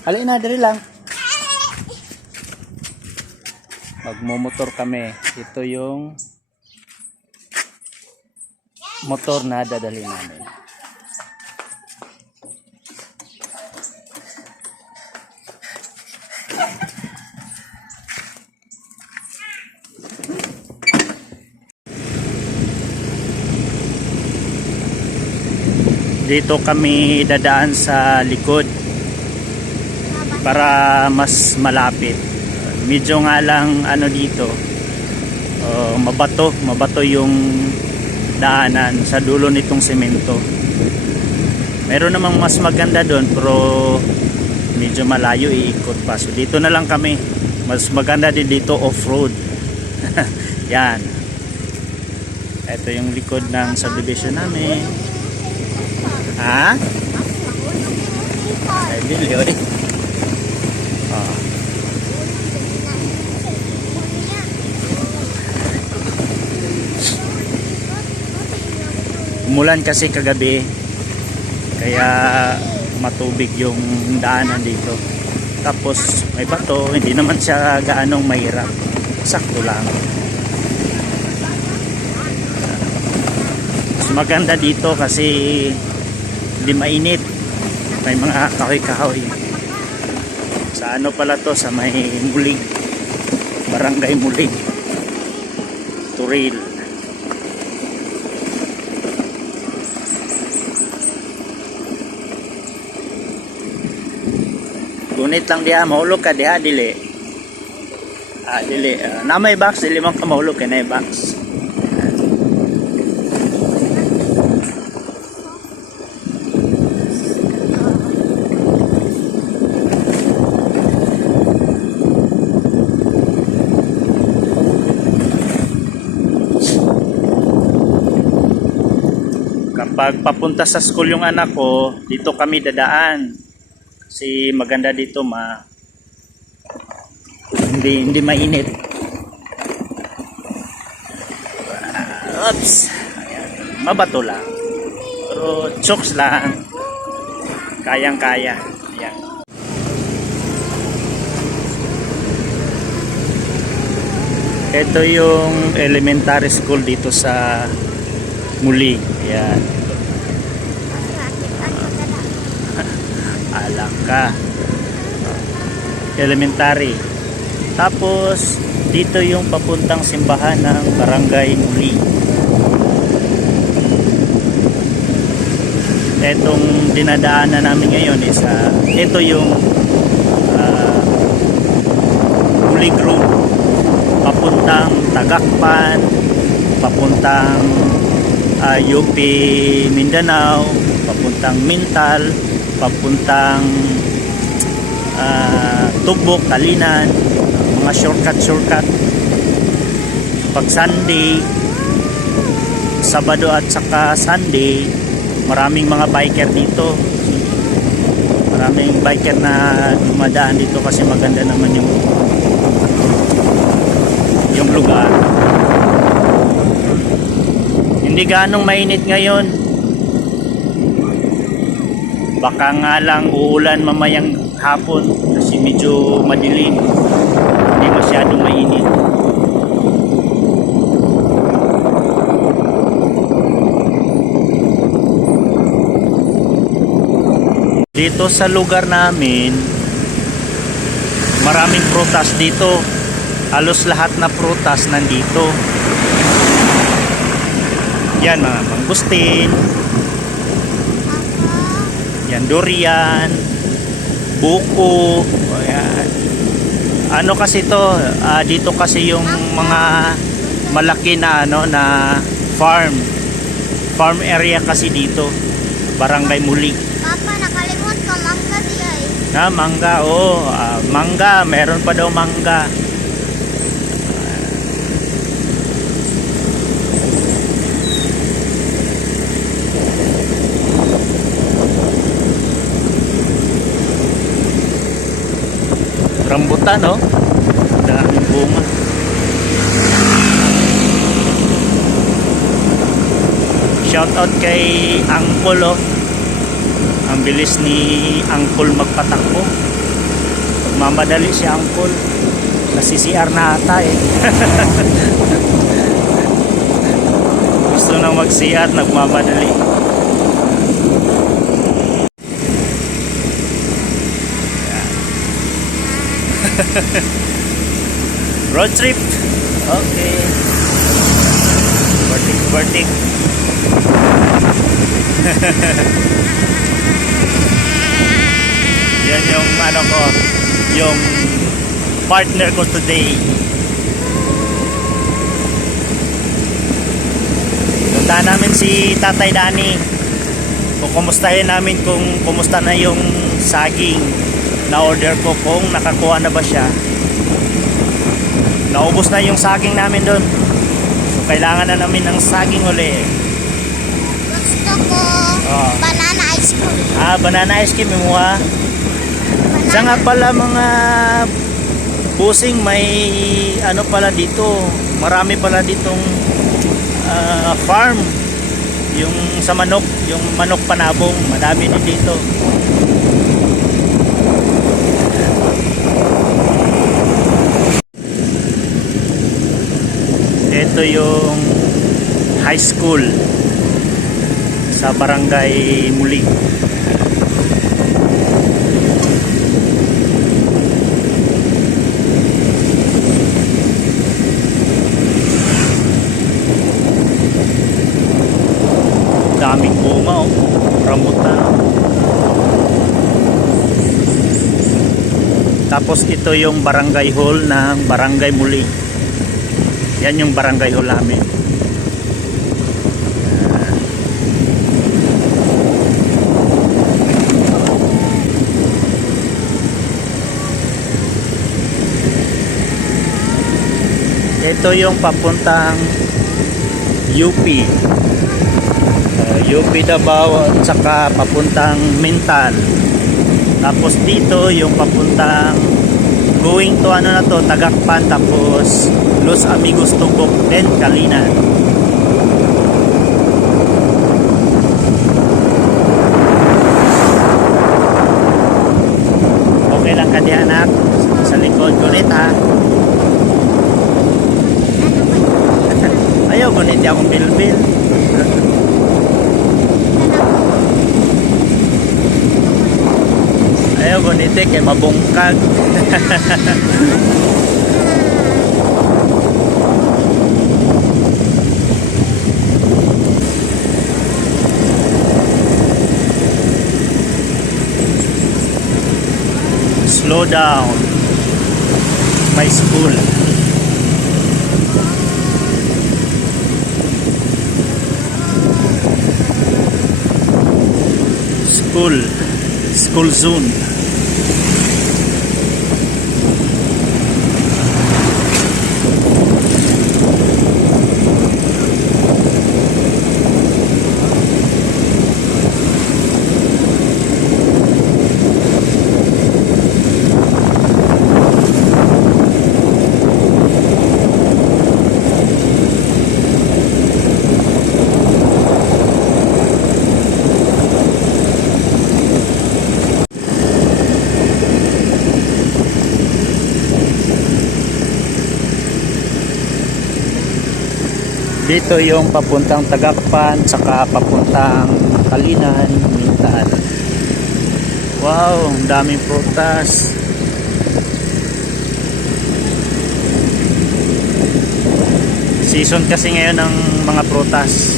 Halika na, dali lang. Magmumotor kami. Ito yung motor na dadali namin. Dito kami dadaan sa likod para mas malapit. Medyo nga lang ano dito, mabato yung daanan sa dulo nitong semento. Meron namang mas maganda doon pero medyo malayo, iikot pa. So dito na lang kami. Mas maganda din dito off-road. Yan. Ito yung likod ng subdivision namin. Ha? Ay, dili, oy. Oh. Umulan kasi kagabi, kaya matubig yung daanan dito. Tapos may bato, hindi naman siya gaanong mahirap. Sakto lang. Mas maganda dito kasi hindi mainit. May mga kahoy-kahoy. Sa ano pala to, sa may Mulig, Barangay Mulig, Turil. Gunit lang diha, mahulog ka diha, dili. Dili. Na may box, dili man ka mahulog ka na box. Kapag papunta sa school yung anak ko, dito kami dadaan. Kasi maganda dito, hindi mainit. Oops. Ayan. Mabato lang. Pero chokes lang. Kayang-kaya. Ayan. Ito yung elementary school dito sa Muli. Ayan. Alaka elementary. Tapos dito yung papuntang simbahan ng Barangay Muli. Etong dinadaanan namin ngayon is ito yung Muli Road papuntang Tagakpan, papuntang UP Mindanao, papuntang Mintal, papuntang Tubok, Talinan, mga shortcut. Pag Sunday, Sabado at saka Sunday, maraming mga biker dito. Maraming biker na dumadaan dito kasi maganda naman yung lugar. Hindi ganong mainit ngayon. Baka nga lang uulan mamayang hapon kasi medyo madilim. Hindi masyadong mainit. Dito sa lugar namin, maraming prutas dito. Halos lahat na prutas nandito. Yan, mga mangustin. Yan, durian, buko. Ayan. Ano kasi to, dito kasi yung mga malaki na na farm area kasi dito. Barangay Muli. Papa, nakalimot ka mangga diya eh. Mangga, mangga, meron pa daw mangga. Rambutan, no? Daming bunga. Shout out kay Angkol, oh. Ang bilis ni Angkol magpatakbo. Nagmamadali si Uncle. Nasi-CR na ata eh. Gusto nang mag-CR, nagmamadali. Road trip. Okay. Vertic. Yan yung ano ko, yung partner ko today. Punta namin si Tatay Dani. Kumustahin namin kung kumusta na yung saging na order ko, kung nakakuha na ba siya. Naubos na yung saging namin doon. So kailangan na namin ng saging uli. Gusto ko banana ice cream. Banana ice cream mo ha. Siya nga pala mga busing, may ano pala dito. Marami pala ditong farm. Yung sa manok, yung manok panabong, madami din dito. Ito yung high school sa Barangay Muli. Daming bunga oh, rambutan. Tapos ito yung barangay hall ng Barangay Muli. Yan yung barangay hall namin. Ito yung papuntang UP. UP Davao at saka papuntang Mintan. Tapos dito yung papuntang going to ano na to, Tagakpan, tapos Los Amigos Tugok, then Kalinan. Okay lang ka di anak, sa likod gunit ha. Ayaw gunit akong bilbil. Ayaw gunit kay mabungkag. Slow down. My school. School zone. Dito yung papuntang Tagakpan, saka papuntang Kalinan, Mintan. Wow, ang daming prutas. Season kasi ngayon ng mga prutas.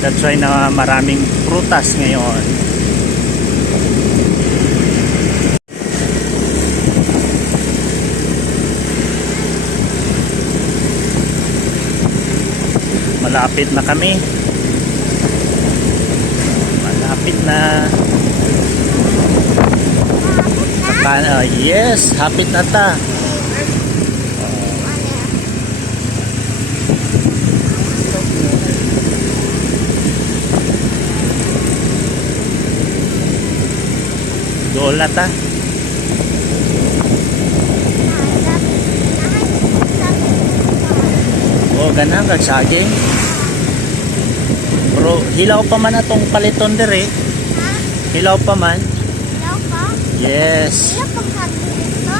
That's why na maraming prutas ngayon. Malapit na kami. Malapit na. Yes, hapit na ta. Doon na ta. Oh, ganang kagsaging. Pero hilaw pa man atong paliton dire. Ha? Hilaw pa man. Ilaw pa? Yes. Ilaw pa ka dito?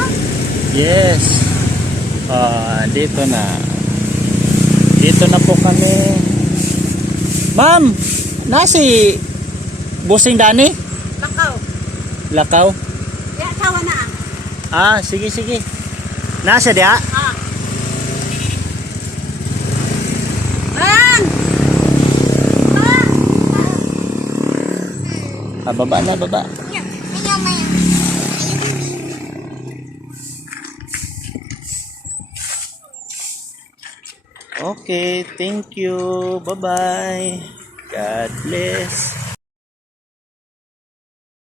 Yes. Dito na. Dito na po kami. Ma'am, nasi Busing Dani? Lakaw. Lakaw? Ya, sawa na. Sige, sige. Nasa dia? Bang! Baba na, baba. Ayaw, mayo. Okay, thank you. Bye-bye. God bless.